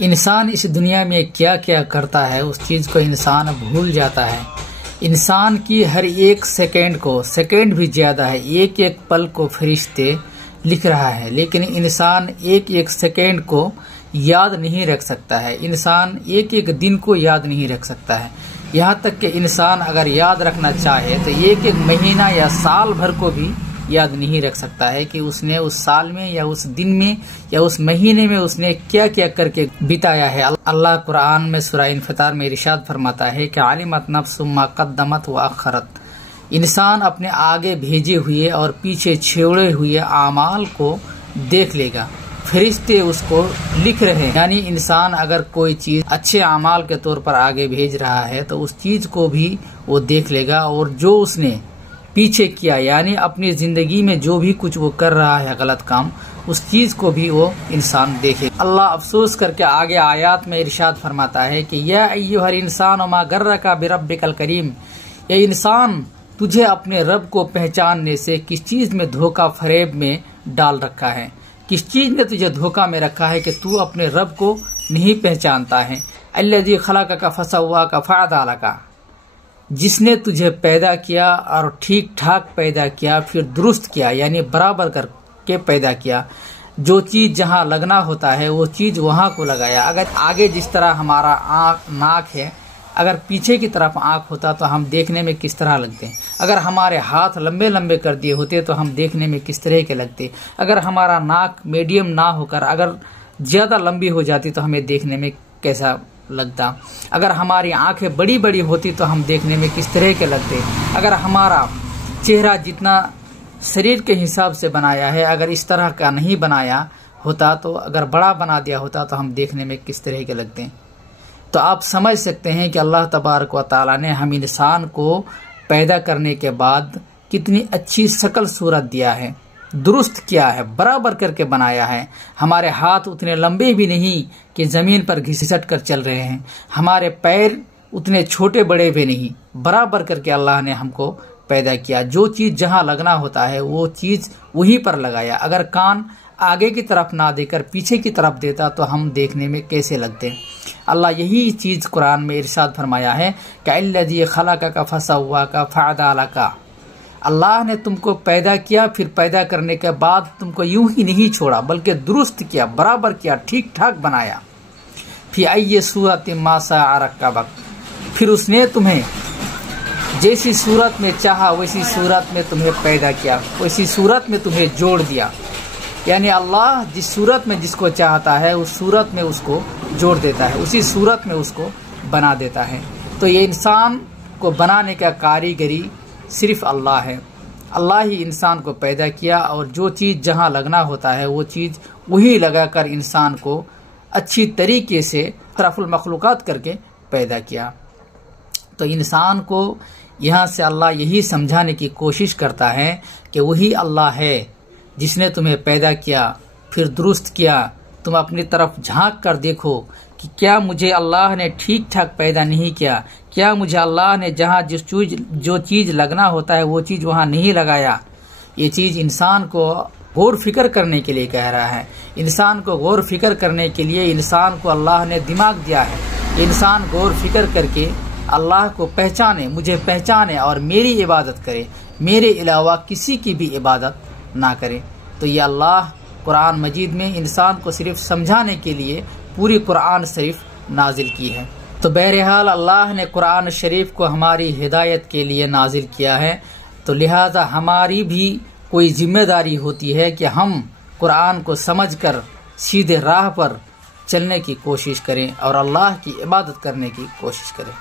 इंसान इस दुनिया में क्या क्या करता है उस चीज को इंसान भूल जाता है। इंसान की हर एक सेकंड को, सेकंड भी ज्यादा है, एक एक पल को फरिश्ते लिख रहा है, लेकिन इंसान एक एक सेकंड को याद नहीं रख सकता है। इंसान एक एक दिन को याद नहीं रख सकता है। यहाँ तक कि इंसान अगर याद रखना चाहे तो एक एक महीना या साल भर को भी याद नहीं रख सकता है कि उसने उस साल में या उस दिन में या उस महीने में उसने क्या क्या करके बिताया है। अल्लाह कुरान में सूरह इंफितार में इरशाद फरमाता है कि आलिमत नफ्सुम मा कद्दमत व अखरत। इंसान अपने आगे भेजे हुए और पीछे छोड़े हुए आमाल को देख लेगा, फरिश्ते उसको लिख रहे हैं। यानी इंसान अगर कोई चीज अच्छे आमाल के तौर पर आगे भेज रहा है तो उस चीज को भी वो देख लेगा, और जो उसने पीछे किया यानी अपनी जिंदगी में जो भी कुछ वो कर रहा है गलत काम, उस चीज को भी वो इंसान देखे। अल्लाह अफसोस करके आगे आयात में इरशाद फरमाता है कि या अय्युहल इंसान मा गर्रका बिरब्बिकल करीम, ये इंसान तुझे अपने रब को पहचानने से किस चीज में धोखा फरेब में डाल रखा है, किस चीज ने तुझे धोखा में रखा है कि तू अपने रब को नहीं पहचानता है। अल्लज़ी खलक़का फसव्वाका फअदलका, जिसने तुझे पैदा किया और ठीक ठाक पैदा किया, फिर दुरुस्त किया यानी बराबर करके पैदा किया। जो चीज जहाँ लगना होता है वो चीज वहां को लगाया। अगर आगे जिस तरह हमारा आँख नाक है, अगर पीछे की तरफ आँख होता तो हम देखने में किस तरह लगते हैं। अगर हमारे हाथ लंबे लंबे कर दिए होते तो हम देखने में किस तरह के लगते। अगर हमारा नाक मीडियम ना होकर अगर ज्यादा लंबी हो जाती तो हमें देखने में कैसा लगता। अगर हमारी आंखें बड़ी बड़ी होती तो हम देखने में किस तरह के लगते। अगर हमारा चेहरा जितना शरीर के हिसाब से बनाया है अगर इस तरह का नहीं बनाया होता, तो अगर बड़ा बना दिया होता तो हम देखने में किस तरह के लगते हैं। तो आप समझ सकते हैं कि अल्लाह तबारक व तआला ने हम इंसान को पैदा करने के बाद कितनी अच्छी शक्ल सूरत दिया है, दुरुस्त किया है, बराबर करके बनाया है। हमारे हाथ उतने लंबे भी नहीं कि जमीन पर घिसट कर चल रहे हैं, हमारे पैर उतने छोटे बड़े भी नहीं, बराबर करके अल्लाह ने हमको पैदा किया। जो चीज जहां लगना होता है वो चीज वहीं पर लगाया। अगर कान आगे की तरफ ना देकर पीछे की तरफ देता तो हम देखने में कैसे लगते। अल्लाह यही चीज कुरान में इरशाद फरमाया है कि अल्लज़ी खलक़का फसव्वाका फअदलका, अल्लाह ने तुमको पैदा किया, फिर पैदा करने के बाद तुमको यूं ही नहीं छोड़ा बल्कि दुरुस्त किया, बराबर किया, ठीक ठाक बनाया। फिर अय्य सूरत मा शाअ रक्कबक, फिर उसने तुम्हें जैसी सूरत में चाहा वैसी सूरत में तुम्हें पैदा किया, वैसी सूरत में तुम्हें जोड़ दिया। यानी अल्लाह जिस सूरत में जिसको चाहता है उस सूरत में उसको जोड़ देता है, उसी सूरत में उसको बना देता है। तो ये इंसान को बनाने का कारीगरी सिर्फ अल्लाह है। अल्लाह ही इंसान को पैदा किया और जो चीज जहां लगना होता है वो चीज वही लगाकर इंसान को अच्छी तरीके से तरफुल मखलूकात करके पैदा किया। तो इंसान को यहाँ से अल्लाह यही समझाने की कोशिश करता है कि वही अल्लाह है जिसने तुम्हें पैदा किया, फिर दुरुस्त किया। तुम अपनी तरफ झांक कर देखो कि क्या मुझे अल्लाह ने ठीक ठाक पैदा नहीं किया, क्या मुझे अल्लाह ने जहाँ जो चीज लगना होता है वो चीज वहाँ नहीं लगाया। ये चीज इंसान को गौर फिक्र करने के लिए कह रहा है। इंसान को गौर फिक्र करने के लिए इंसान को अल्लाह ने दिमाग दिया है। इंसान गौर फिक्र करके अल्लाह को पहचाने, मुझे पहचाने और मेरी इबादत करे, मेरे अलावा किसी की भी इबादत ना करे। तो ये अल्लाह कुरान मजीद में इंसान को सिर्फ समझाने के लिए पूरी कुरान शरीफ नाजिल की है। तो बहरहाल अल्लाह ने कुरान शरीफ को हमारी हिदायत के लिए नाजिल किया है, तो लिहाजा हमारी भी कोई जिम्मेदारी होती है कि हम कुरान को समझकर सीधे राह पर चलने की कोशिश करें और अल्लाह की इबादत करने की कोशिश करें।